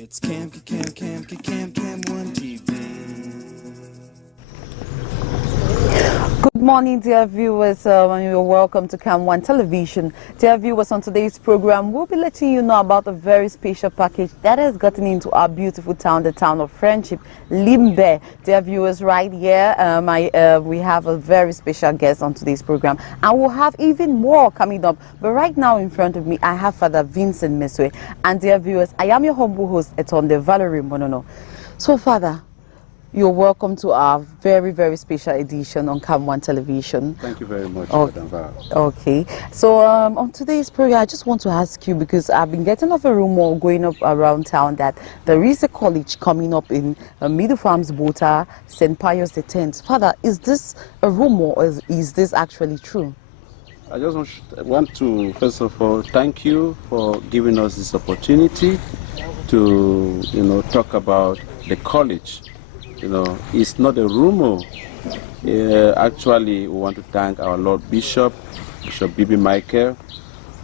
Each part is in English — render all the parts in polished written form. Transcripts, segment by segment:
It's Cam 1 TV. Good morning, dear viewers, and you're welcome to Cam 1 Television. Dear viewers, on today's program, we'll be letting you know about a very special package that has gotten into our beautiful town, the town of friendship, Limbe. Dear viewers, right here, we have a very special guest on today's program, and we'll have even more coming up. But right now in front of me, I have Father Vincent Meswe. And dear viewers, I am your humble host, Etonde Valerie Monono. So, Father, you're welcome to our very, very special edition on Cam 1 Television. Thank you very much, Oh, Madam Val. okay. So on today's program, I just want to ask you, because I've been getting of a rumor going up around town that there is a college coming up in Middle Farms, Bota, St. Pius X. Father, is this a rumor or is this actually true? I just want to, first of all, thank you for giving us this opportunity to, talk about the college. It's not a rumor. Actually, we want to thank our Lord Bishop Bibi Michael,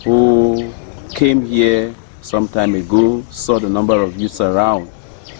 who came here some time ago, saw the number of youths around,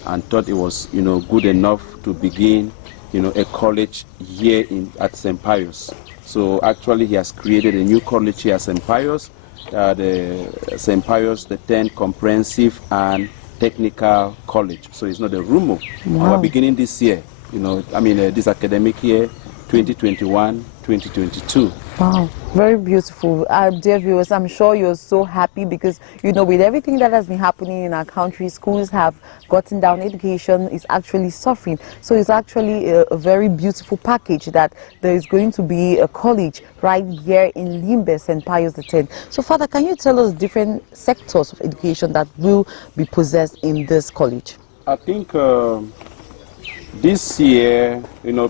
and thought it was, good enough to begin, a college here at St. Pius. So actually, he has created a new college here at St. Pius, the St. Pius the 10th Comprehensive and Technical College. So it's not a rumor. Wow. We're beginning this year, this academic year, 2021-2022. Wow, very beautiful. Dear viewers, I'm sure you're so happy because, with everything that has been happening in our country, schools have gotten down, education is actually suffering. So it's actually a very beautiful package that there is going to be a college right here in Limbe, St. Pius X. So, Father, can you tell us different sectors of education that will be possessed in this college? I think this year,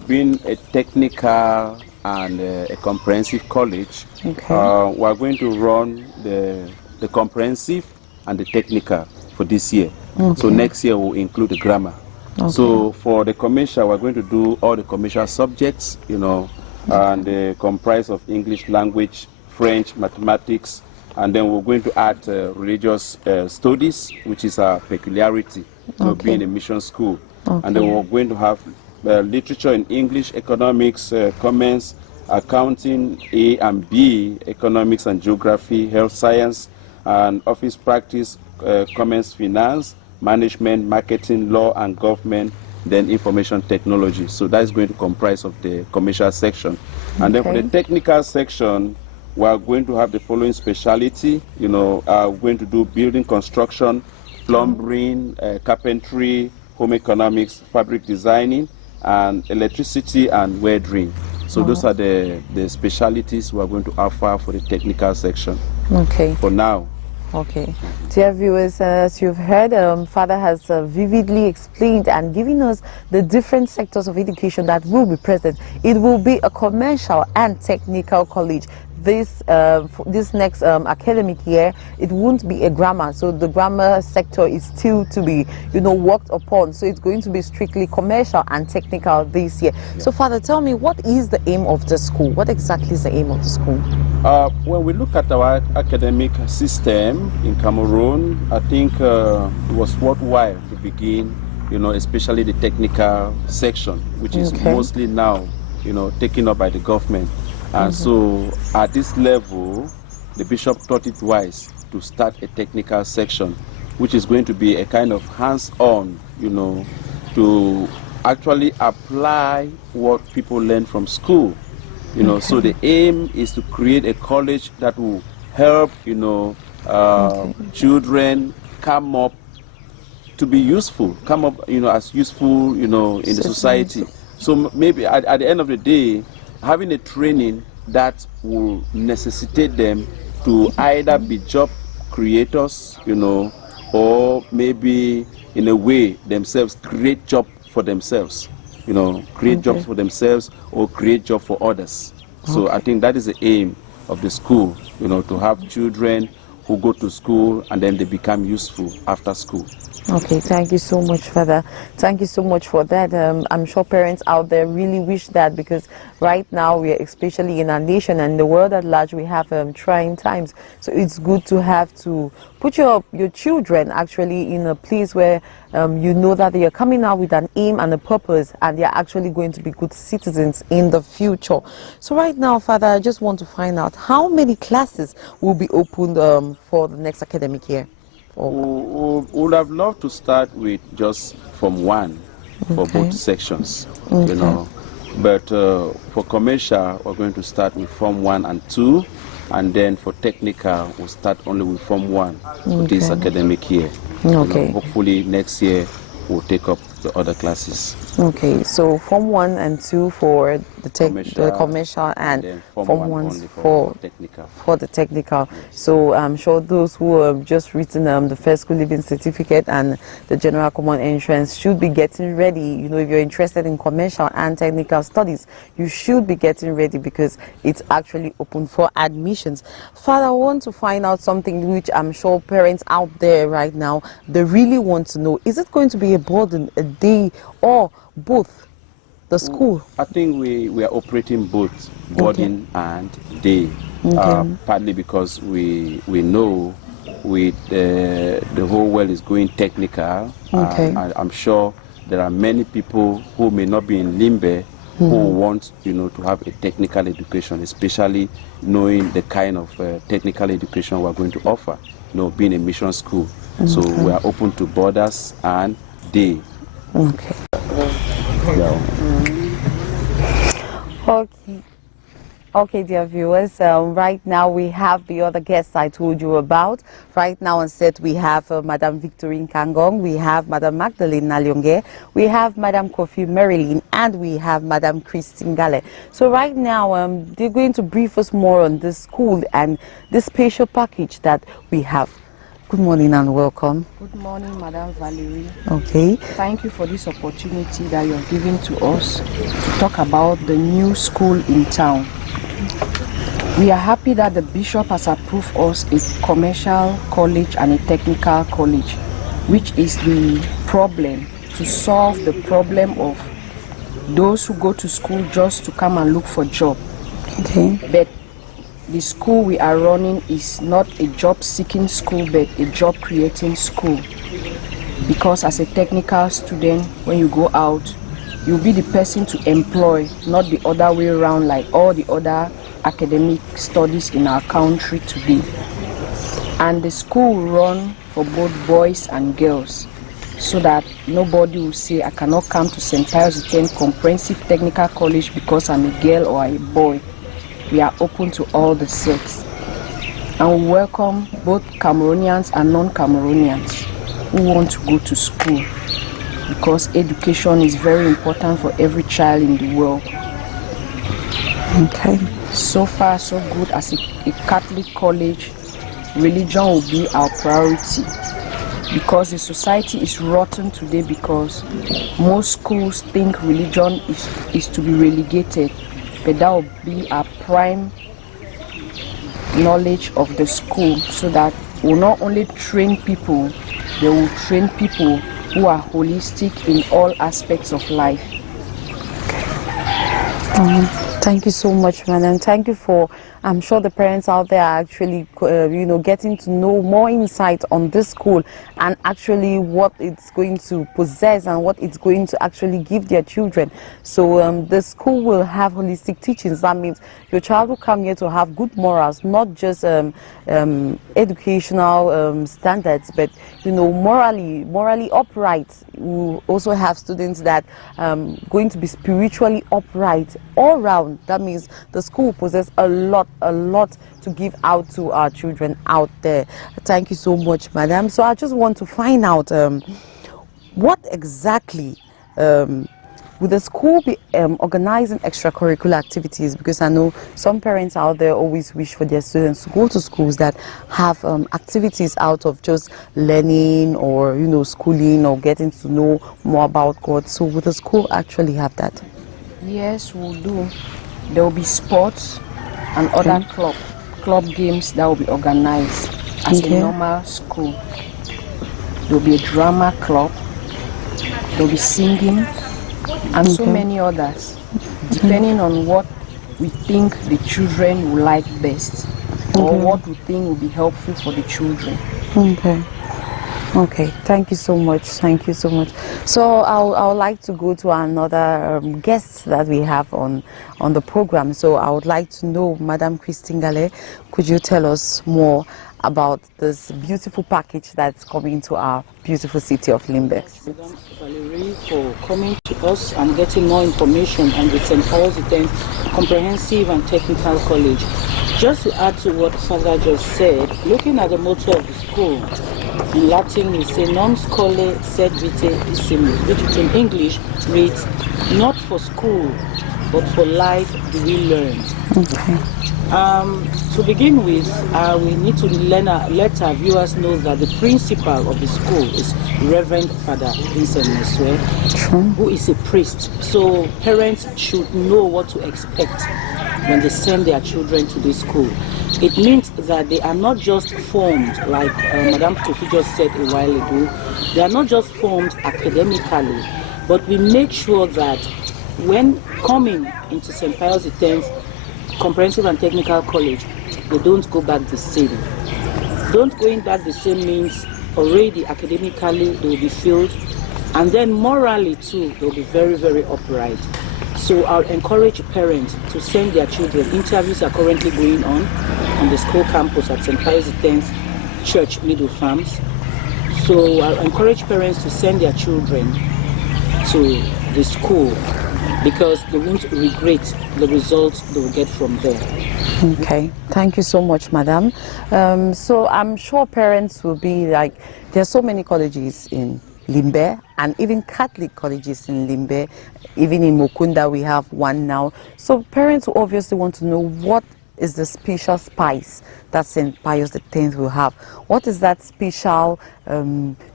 being a technical and a comprehensive college, okay, we're going to run the comprehensive and the technical for this year. Okay. So next year will include the grammar. Okay. So for the commercial, we're going to do all the commercial subjects, and they comprise of English language, French, mathematics, and then we're going to add religious studies, which is our peculiarity, being a mission school. Okay. And then we're going to have literature in English, economics, commerce, accounting, A and B, economics and geography, health science, and office practice, commerce, finance, management, marketing, law and government, then information technology. So that is going to comprise of the commercial section. And then for the technical section, we are going to have the following speciality. We're going to do building construction, plumbing, carpentry, home economics, fabric designing, and electricity and welding. So those are the specialities we are going to offer for the technical section. Okay. For now. Okay. Dear viewers, as you've heard, Father has vividly explained and given us the different sectors of education that will be present. It will be a commercial and technical college. This next academic year, it won't be a grammar, so the grammar sector is still to be worked upon, so it's going to be strictly commercial and technical this year. Yeah. So Father, tell me, what is the aim of the school? What exactly is the aim of the school? When we look at our academic system in Cameroon, I think it was worthwhile to begin, especially the technical section, which is mostly now taken up by the government. And so at this level, the bishop thought it wise to start a technical section, which is going to be a kind of hands-on, to actually apply what people learn from school. So the aim is to create a college that will help, children come up to be useful, as useful, in the society. So maybe at the end of the day, having a training that will necessitate them to either be job creators, or maybe in a way themselves create job for themselves, create jobs for themselves or create job for others. So I think that is the aim of the school, to have children who go to school and then they become useful after school. Okay, thank you so much for that. Thank you so much for that. I'm sure parents out there really wish that, because right now we are, especially in our nation and the world at large, we have trying times. So it's good to have to put your children actually in a place where you know that they are coming out with an aim and a purpose, and they are actually going to be good citizens in the future. So right now, Father, I just want to find out how many classes will be opened for the next academic year. We would have loved to start with just from 1 for both sections, you know. But for commercial, we're going to start with Form 1 and 2, and then for technical, we'll start only with Form 1 for this academic year. You know, hopefully next year we'll take up the other classes. Okay, so Form 1 and 2 for the commercial and then Form 1 for technical. For the technical. So I'm sure those who have just written the first school living certificate and the general common entrance should be getting ready. You know, if you're interested in commercial and technical studies, you should be getting ready, because it's actually open for admissions. Father, I want to find out something which I'm sure parents out there right now, they really want to know. Is it going to be a burden, a day, or both? The school? I think we are operating both boarding and day, partly because we know with the whole world is going technical. I'm sure there are many people who may not be in Limbe who want, you know, to have a technical education, especially knowing the kind of technical education we're going to offer, you know, being a mission school. So we are open to boarders and day. Okay. Okay, dear viewers, right now we have the other guests I told you about. Right now on set we have Madam Victorine Kangong, we have Madam Magdalene Nalyonge, we have Madam Kofi Marilyn, and we have Madam Christine Gale. So right now they're going to brief us more on this school and this special package that we have. Good morning and welcome. Good morning, Madam Valerie. Okay. Thank you for this opportunity that you're giving to us to talk about the new school in town. We are happy that the Bishop has approved us a commercial college and a technical college, which is the problem, to solve the problem of those who go to school just to come and look for a job. Okay. But the school we are running is not a job-seeking school, but a job-creating school. Because as a technical student, when you go out, you'll be the person to employ, not the other way around like all the other academic studies in our country today. And the school will run for both boys and girls, so that nobody will say, I cannot come to St. Pius X Comprehensive Technical College because I'm a girl or a boy. We are open to all the sex. And we welcome both Cameroonians and non-Cameroonians who want to go to school, because education is very important for every child in the world. Okay. So far, so good. As a Catholic college, religion will be our priority, because the society is rotten today, because most schools think religion is to be relegated, but that will be our prime knowledge of the school, so that we'll not only train people, they will train people who are holistic in all aspects of life. Thank you so much, madam. Thank you for, I'm sure the parents out there are actually, you know, getting to know more insight on this school and actually what it's going to possess and what it's going to actually give their children. So the school will have holistic teachings. That means your child will come here to have good morals, not just educational standards, but, you know, morally upright. We also have students that going to be spiritually upright all round. That means the school possesses a lot to give out to our children out there. Thank you so much, madam. So I just want to find out what exactly will the school be organizing extracurricular activities, because I know some parents out there always wish for their students to go to schools that have activities out of just learning or, you know, schooling or getting to know more about God. So will the school actually have that? Yes, we'll do. There will be sports and other club games that will be organized. as a normal school. There will be a drama club, there will be singing, and so many others, depending on what we think the children will like best, or what we think will be helpful for the children. Okay, thank you so much. Thank you so much. So I would like to go to another guest that we have on the program. So I would like to know, Madam Christine Gale, could you tell us more about this beautiful package that's coming to our beautiful city of Limbe? Madam Valerie, for coming to us and getting more information on the St. Paul's X Comprehensive and Technical College. Just to add to what Father just said, looking at the motto of the school, in Latin we say non scholae sed vitae issumus, which in English reads, not for school, but for life do we learn. To begin with, we need to let our viewers know that the principal of the school is Reverend Father Vincent Mesue, who is a priest. So parents should know what to expect when they send their children to this school. It means that they are not just formed, like Madame Tofi just said a while ago, they are not just formed academically, but we make sure that when coming into St. Pius X Comprehensive and Technical College, they don't go back the same. Don't going back the same means already academically they will be filled, and then morally too, they'll be very, very upright. So I'll encourage parents to send their children. Interviews are currently going on the school campus at St. Pius X Church, Middle Farms. So I'll encourage parents to send their children to the school, because they won't regret the results they will get from there. Okay, thank you so much, Madam. So I'm sure parents will be like, there are so many colleges in Limbe, and even Catholic colleges in Limbe. Even in Mukunda we have one now. So parents will obviously want to know what is the special spice that St. Pius X will have. What is that special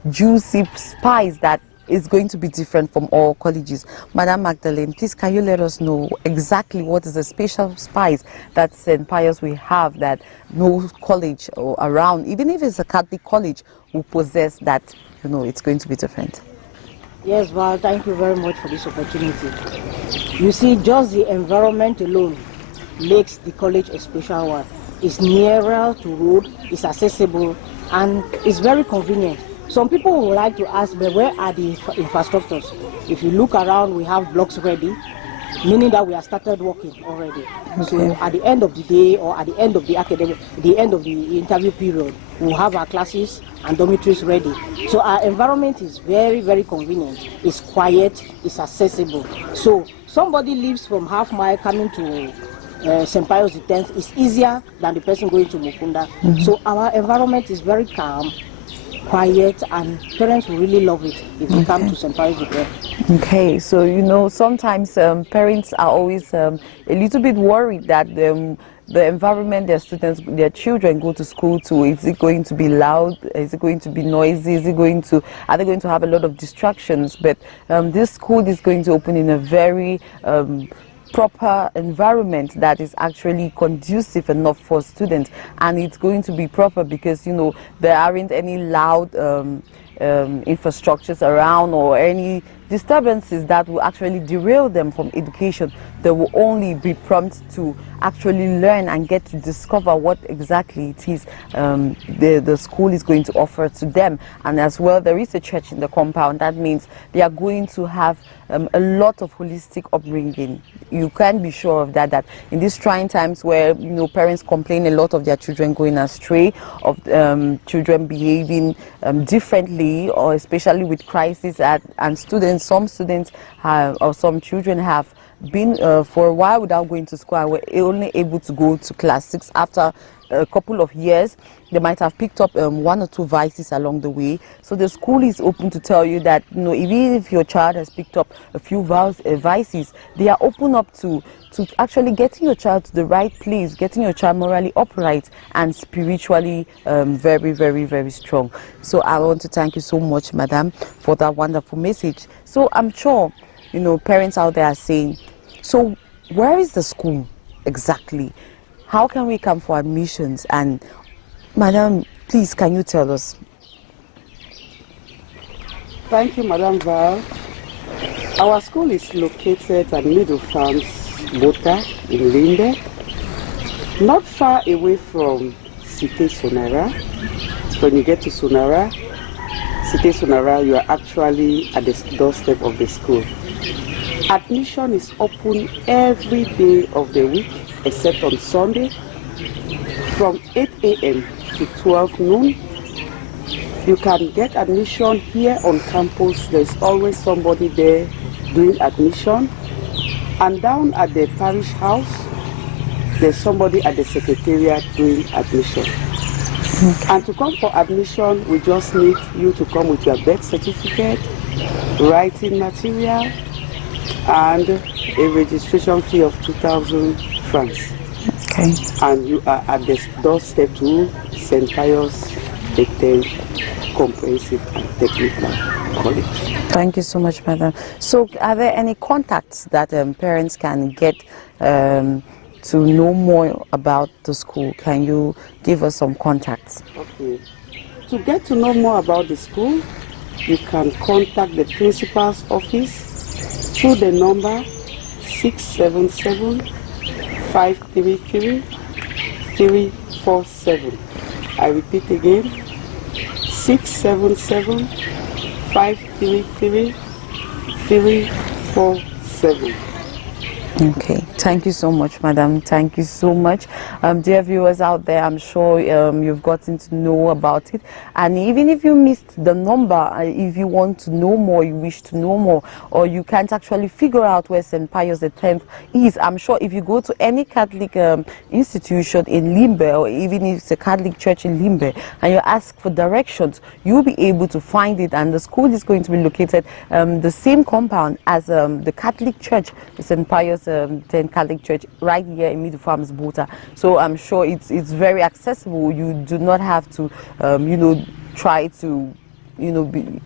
juicy spice that is going to be different from all colleges? Madam Magdalene, please can you let us know exactly what is the special spice that St. Pius will have that no college or around, even if it's a Catholic college, will possess, that, you know, it's going to be different? Yes, well, thank you very much for this opportunity. You see, just the environment alone makes the college a special one. It's nearer to road, it's accessible, and it's very convenient. Some people would like to ask, but where are the infrastructures? If you look around, we have blocks ready, meaning that we have started working already. Okay. So at the end of the day, or at the end of the interview period, we'll have our classes and dormitories ready. So our environment is very, very convenient. It's quiet, it's accessible. So somebody lives from half mile coming to St. Pius X is easier than the person going to Mukunda. So our environment is very calm, quiet, and parents will really love it if they come to St. Pius X. Okay, so you know, sometimes parents are always a little bit worried that the environment their children go to school to, is it going to be loud, is it going to be noisy, are they going to have a lot of distractions? But this school is going to open in a very proper environment that is actually conducive enough for students, and it's going to be proper because, you know, there aren't any loud infrastructures around or any disturbances that will actually derail them from education. They will only be prompt to actually learn and get to discover what exactly it is the school is going to offer to them. And as well, there is a church in the compound. That means they are going to have a lot of holistic upbringing. You can be sure of that in these trying times where, you know, parents complain a lot of their children going astray, of children behaving differently, or especially with crisis and students. Some students have, or some children have been for a while without going to school and were only able to go to class 6 after a couple of years. They might have picked up 1 or 2 vices along the way. So the school is open to tell you that, you know, even if your child has picked up a few vices, they are open up to actually getting your child to the right place, getting your child morally upright and spiritually very, very, very strong. So I want to thank you so much, Madam, for that wonderful message. So I'm sure, you know, parents out there are saying, so where is the school exactly? How can we come for admissions? And Madam, Please, can you tell us? Thank you, Madam Val. Our school is located at Middle Farms, Bota, in Limbe, not far away from Cité Sonara. When you get to Sonara, Cité Sonara, you are actually at the doorstep of the school. Admission is open every day of the week, except on Sunday, from 8 a.m. to 12 noon. You can get admission here on campus. There's always somebody there doing admission. And down at the parish house, there's somebody at the secretariat doing admission. Okay. And to come for admission, we just need you to come with your birth certificate, writing material, and a registration fee of 2,000 francs. Okay. And you are at the doorstep to St. Pius the 10th Comprehensive and Technical College. Thank you so much, madam. So are there any contacts that parents can get to know more about the school? Can you give us some contacts? Okay. To get to know more about the school, you can contact the principal's office through the number 677-533-347. I repeat again, 677-533-347. Okay, thank you so much, madam. Thank you so much. Dear viewers out there, I'm sure you've gotten to know about it. And even if you missed the number, if you want to know more, you wish to know more, or you can't actually figure out where St. Pius X is, I'm sure if you go to any Catholic institution in Limbe, or even if it's a Catholic church in Limbe, and you ask for directions, you'll be able to find it. And the school is going to be located the same compound as the Catholic church, the St. Pius X Catholic Church, right here in Middle Farms, Bota. So I'm sure it's very accessible. You do not have to, try to, you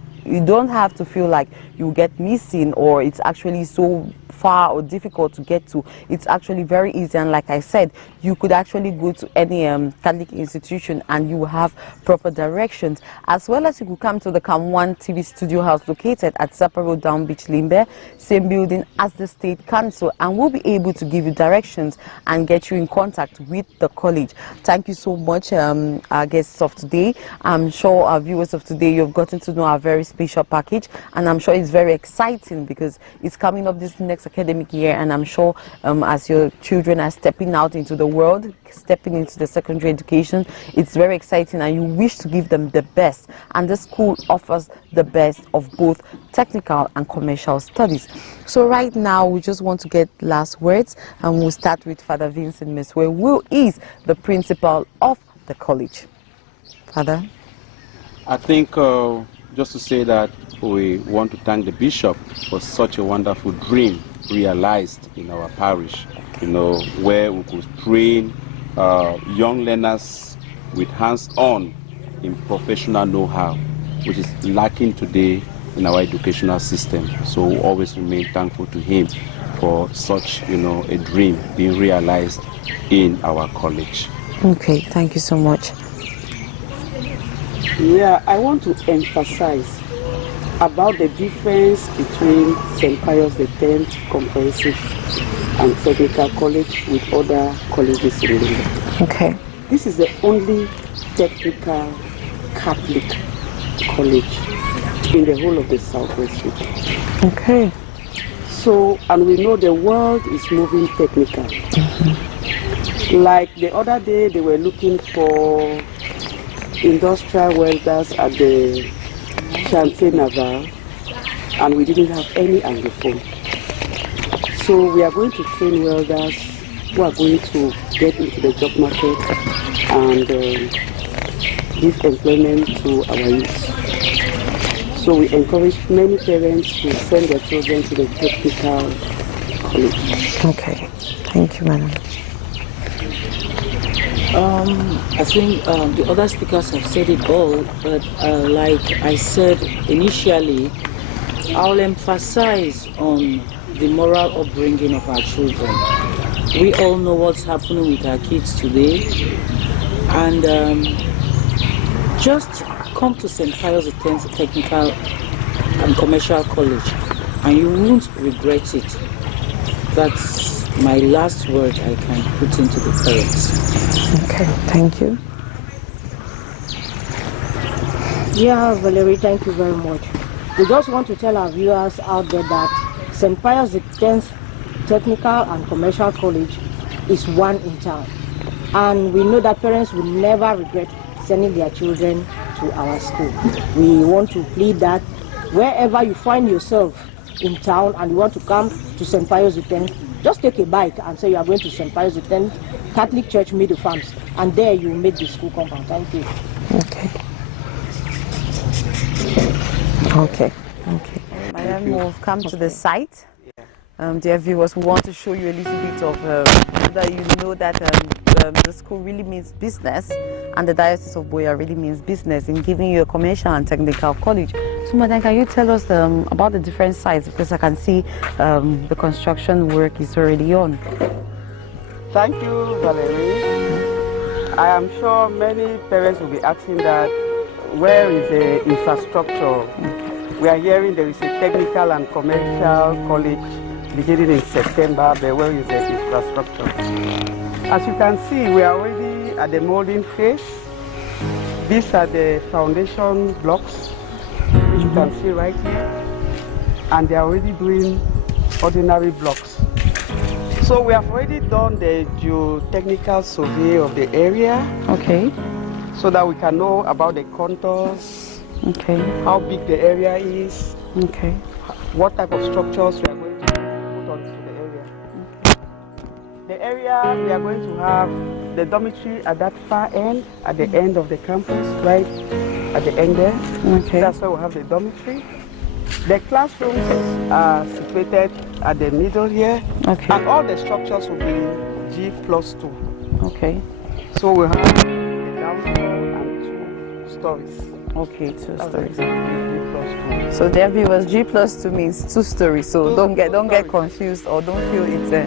don't have to feel like you get missing or it's actually so far or difficult to get to. It's actually very easy, and like I said, you could actually go to any Catholic institution and you will have proper directions, as well as you could come to the Cam1 TV studio house located at Zappa Road, Down Beach, Limbe, same building as the State Council, and we'll be able to give you directions and get you in contact with the college. Thank you so much, our guests of today. I'm sure our viewers of today, you've gotten to know our very special package, and I'm sure it's very exciting because it's coming up this next academic year, and I'm sure as your children are stepping out into the world, stepping into the secondary education, it's very exciting and you wish to give them the best, and the school offers the best of both technical and commercial studies. So right now we just want to get last words, and we'll start with Father Vincent Meswe, who is the principal of the college. Father? I think just to say that we want to thank the bishop for such a wonderful dream realized in our parish, where we could train young learners with hands-on in professional know-how, which is lacking today in our educational system. So we always remain thankful to him for such, a dream being realized in our college. Okay, thank you so much. Yeah, I want to emphasize about the difference between St. Pius X Comprehensive and Technical College with other colleges in India. Okay. This is the only technical Catholic college in the whole of the Southwest region. Okay. So, and we know the world is moving technical. Mm-hmm. Like the other day, they were looking for industrial welders at the Chantier Naval, and we didn't have any Anglophone. So we are going to train welders who are going to get into the job market and give employment to our youth. So we encourage many parents to send their children to the technical college. Okay, thank you, madam. I think the other speakers have said it all, but like I said initially, I'll emphasize on the moral upbringing of our children. We all know what's happening with our kids today, and Just come to St. Pius X Technical and Commercial College and you won't regret it. That's my last word I can put into the parents. Okay, thank you. Yeah, Valerie, thank you very much. We just want to tell our viewers out there that St. Pius X Technical and Commercial College is one in town. And we know that parents will never regret sending their children to our school. We want to plead that wherever you find yourself in town and you want to come to St. Pius X, just take a bike and say you are going to St. Pius X Catholic Church, Middle Farms, and there you will meet the school compound. Thank you. Okay. Okay. Okay. Madam, we've come to the site. Dear viewers, we want to show you a little bit of so that you know that the school really means business, and the Diocese of Boya really means business in giving you a commercial and technical college. So, Madam, can you tell us about the different sites, because I can see the construction work is already on. Thank you, Valerie. I am sure many parents will be asking that, where is the infrastructure? We are hearing there is a technical and commercial college beginning in September, but where is the infrastructure? As you can see, we are already at the molding phase. These are the foundation blocks, which you can see right here. And they are already doing ordinary blocks. So we have already done the geotechnical survey of the area. Okay. So that we can know about the contours, okay, how big the area is, okay, what type of structures we are going to put onto the area. Okay. The area we are going to have the dormitory at that far end, at the end of the campus, right at the end there. Okay. That's where we have the dormitory. The classrooms are situated at the middle here, okay, and all the structures will be G+2. Okay. So we have and 2 stories. Okay, 2 stories. So there viewers, G+2 means 2 stories. So don't get confused or don't feel it's a.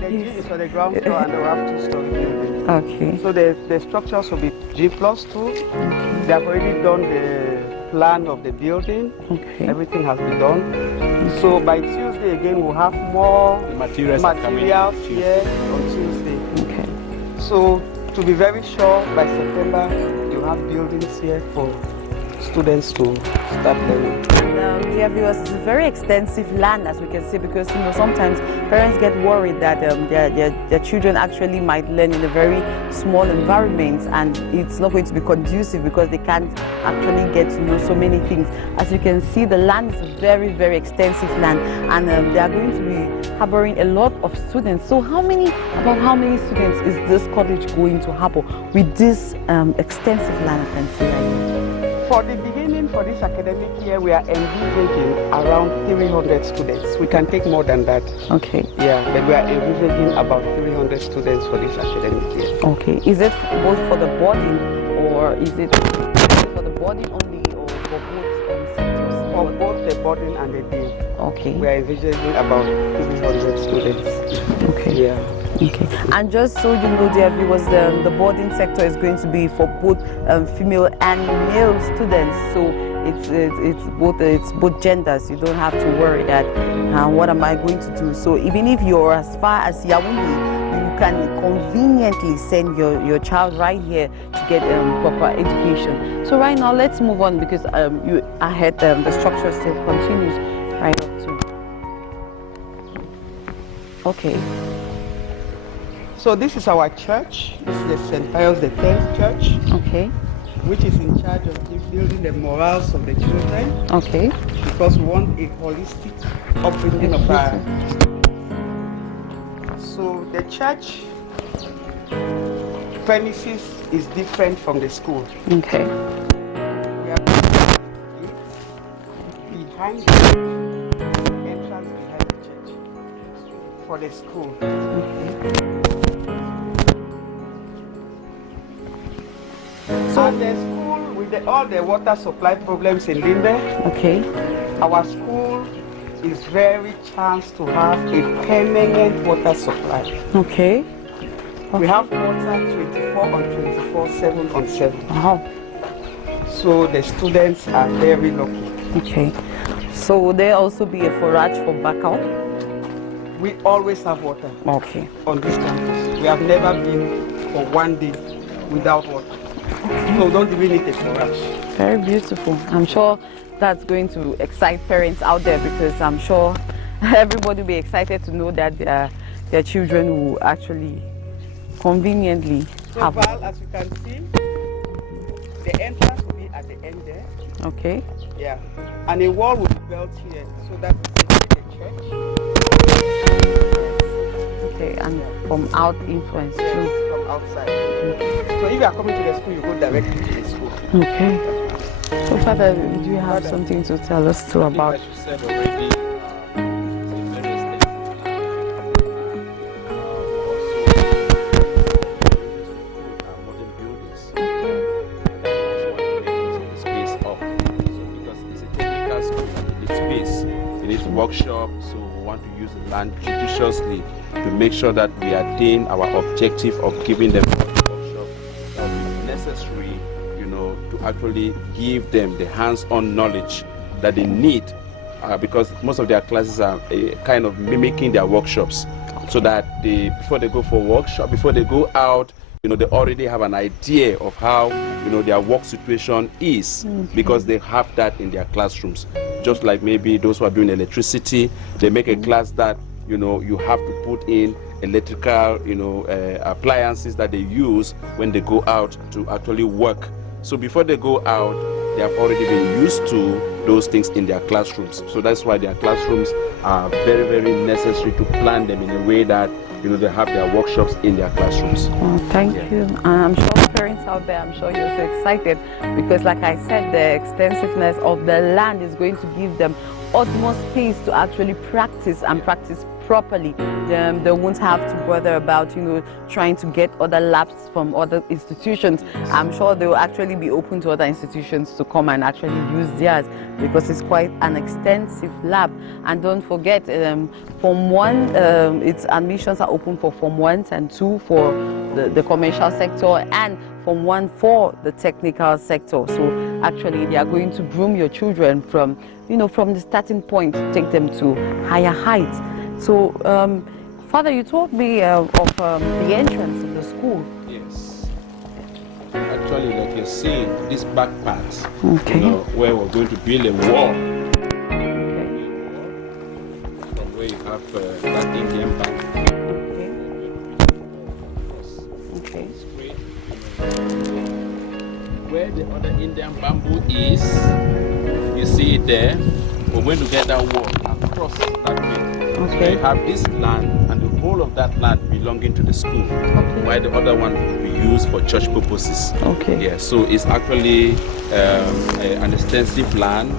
The G is for the ground floor and they will have 2 story buildings. Okay. So the structures will be G+2. Okay. They have already done the plan of the building. Okay. Everything has been done. Okay. So by Tuesday again we'll have more materials here on Tuesday. Okay. So to be very sure, by September, you have buildings here for students to start learning. Dear viewers, it's a very extensive land, as we can see, because sometimes parents get worried that their children actually might learn in a very small environment, and it's not going to be conducive because they can't actually get to know so many things. As you can see, the land is a very, very extensive land, and they are going to be harboring a lot of students. So about how many students is this college going to harbor with this extensive land, I can see right here? For the beginning, for this academic year, we are envisaging around 300 students. We can take more than that. Okay. Yeah, but we are envisaging about 300 students for this academic year. Okay. Is it both for the boarding, or is it for the boarding only, or for both sectors? For both the boarding and the day. Okay. We are envisaging about 300 students. Okay. Yeah. Okay. And just so you know, dear viewers, the boarding sector is going to be for both female and male students. So it's both genders. You don't have to worry that what am I going to do. So even if you're as far as Yaoundé, you can conveniently send your child right here to get proper education. So right now, let's move on, because the structure still continues right up to. Okay. So this is our church. This is the St. Pius X Church. Okay. Which is in charge of building the morals of the children. Okay. Because we want a holistic upbringing of our. So the church premises is different from the school. Okay. We are behind the entrance behind the church for the school. Okay. So the school, with all the water supply problems in Limbe, okay, our school is very chance to have a permanent water supply. Okay. We have water 24 on 24, 7 on 7. Wow. So the students are very lucky. Okay. So will there also be a forage for backup? We always have water Okay. on this campus. We have never been for one day without water. So we don't even need a forage. Very beautiful. I'm sure that's going to excite parents out there, because I'm sure everybody will be excited to know that their children will actually conveniently So have. Val, as you can see, the entrance will be at the end there. Okay. Yeah. And a wall will be built here so that it's the church. Okay, and from out influence Yes, too. from outside. So if you are coming to the school, you go directly to the school. Okay. So Father, do you have something to tell us too about? As you said already, it's a very extensive plan. Also, modern buildings. That's what makes the space up. So because it's a technical school, it needs space, it needs workshop, so we want to use the land judiciously to make sure that we attain our objective of giving them workshop that will be necessary, to actually give them the hands-on knowledge that they need, because most of their classes are kind of mimicking their workshops, so that before they go for workshop, before they go out, they already have an idea of how their work situation is, because they have that in their classrooms. Just like maybe those who are doing electricity, they make a class that you have to put in electrical appliances that they use when they go out to actually work. So before they go out, they have already been used to those things in their classrooms. So that's why their classrooms are very, very necessary to plan them in a way that they have their workshops in their classrooms. Oh, thank you. And I'm sure parents out there, I'm sure you're so excited, because like I said, the extensiveness of the land is going to give them utmost space to actually practice and practice properly. They won't have to bother about trying to get other labs from other institutions. I'm sure they will actually be open to other institutions to come and actually use theirs, because it's quite an extensive lab. And don't forget, Form 1, its admissions are open for Form 1s and 2 for the commercial sector, and Form 1 for the technical sector. So actually they are going to groom your children from the starting point to take them to higher heights. So Father, you told me of the entrance of the school. Yes. Actually, like you're seeing, this back part, Okay. where we're going to build a wall. Okay. From where you have that Indian bank. Okay. Where the other Indian bamboo is, you see it there. We're going to get that wall across that way. Okay. So you have this land, and the whole of that land belonging to the school, while the other one will be used for church purposes. Okay. Yeah, so it's actually an extensive land.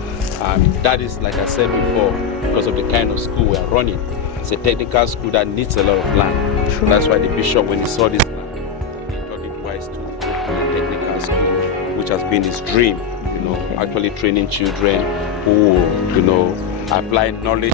That is, like I said before, because of the kind of school we are running. It's a technical school that needs a lot of land. True. That's why the bishop, when he saw this land, he thought it wise to open a technical school, which has been his dream. Actually training children who will, apply knowledge.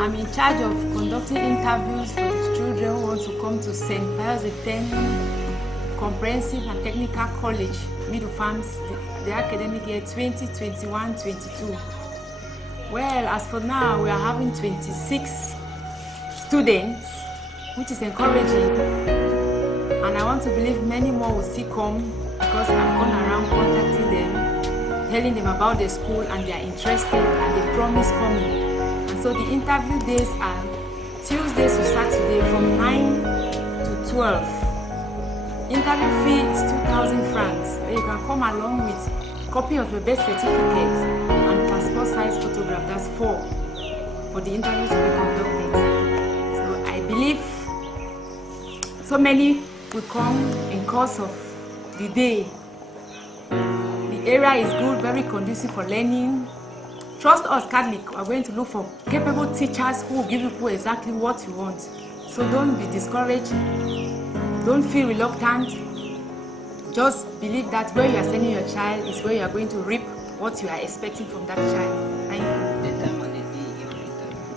I'm in charge of conducting interviews for the children who want to come to St. Pius X Comprehensive and Technical College, Middle Farms, the academic year 2021-22. Well, as for now, we are having 26 students, which is encouraging. And I want to believe many more will still come because I've gone around contacting them, telling them about the school, and they are interested and they promise coming. And so the interview days are Tuesdays to Saturday from 9 to 12. Interview fee is 2,000 francs. You can come along with a copy of your birth certificate and passport size photograph. That's 4 for the interview to be conducted. So I believe so many will come in course of the day. The area is good, very conducive for learning. Trust us, Catholic, we are going to look for capable teachers who will give you exactly what you want. So don't be discouraged. Don't feel reluctant. Just believe that where you are sending your child is where you are going to reap what you are expecting from that child. Thank you.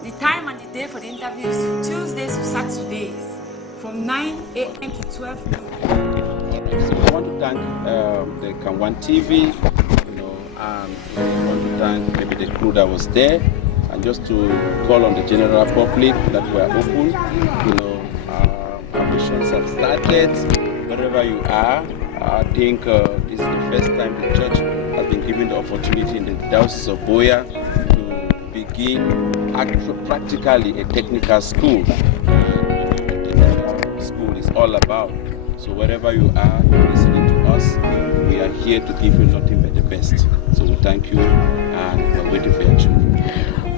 The time and the day for the interview is Tuesdays to Saturdays from 9 a.m. to 12 noon. So we want to thank the Camwan TV, and we want to thank maybe the crew that was there, and just to call on the general public that we are open. Our missions have started wherever you are. I think this is the first time the church has been given the opportunity in the Diocese of Boya to begin practically a technical school. School is all about. So wherever you are listening to us, we are here to give you nothing but the best. So we thank you, and we're waiting for your children.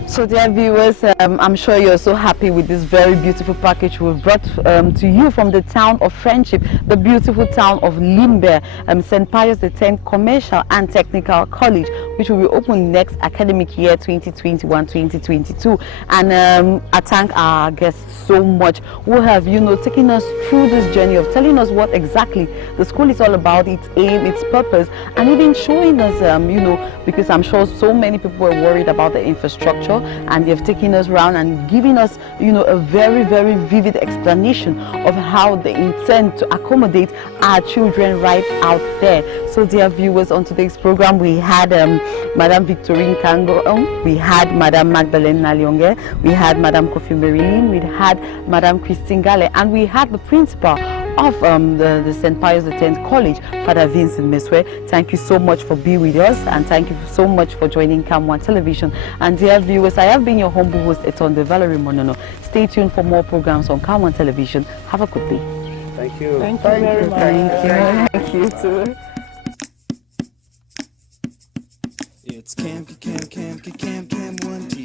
So dear viewers, I'm sure you're so happy with this very beautiful package we've brought to you from the town of Friendship, the beautiful town of Limbe, St. Pius X Commercial and Technical College, which will be open next academic year 2021-2022. And I thank our guests so much who have, taken us through this journey of telling us what exactly the school is all about, its aim, its purpose, and even showing us, because I'm sure so many people are worried about the infrastructure, and they've taken us around and giving us, a very, very vivid explanation of how they intend to accommodate our children right out there. So dear viewers, on today's program we had Madame Victorine Kango, we had Madame Magdalene Nalionge, we had Madame Kofi Marilyn, we had Madame Christine Gale, and we had the principal of the St. Pius X College, Father Vincent Meswe. Thank you so much for being with us, and thank you so much for joining Cam1 Television. And dear viewers, I have been your humble host, Etonde Valerie Monono. Stay tuned for more programs on Cam1 Television. Have a good day. Thank you. Thank you very much. Thank you too. It's Cam1 TV.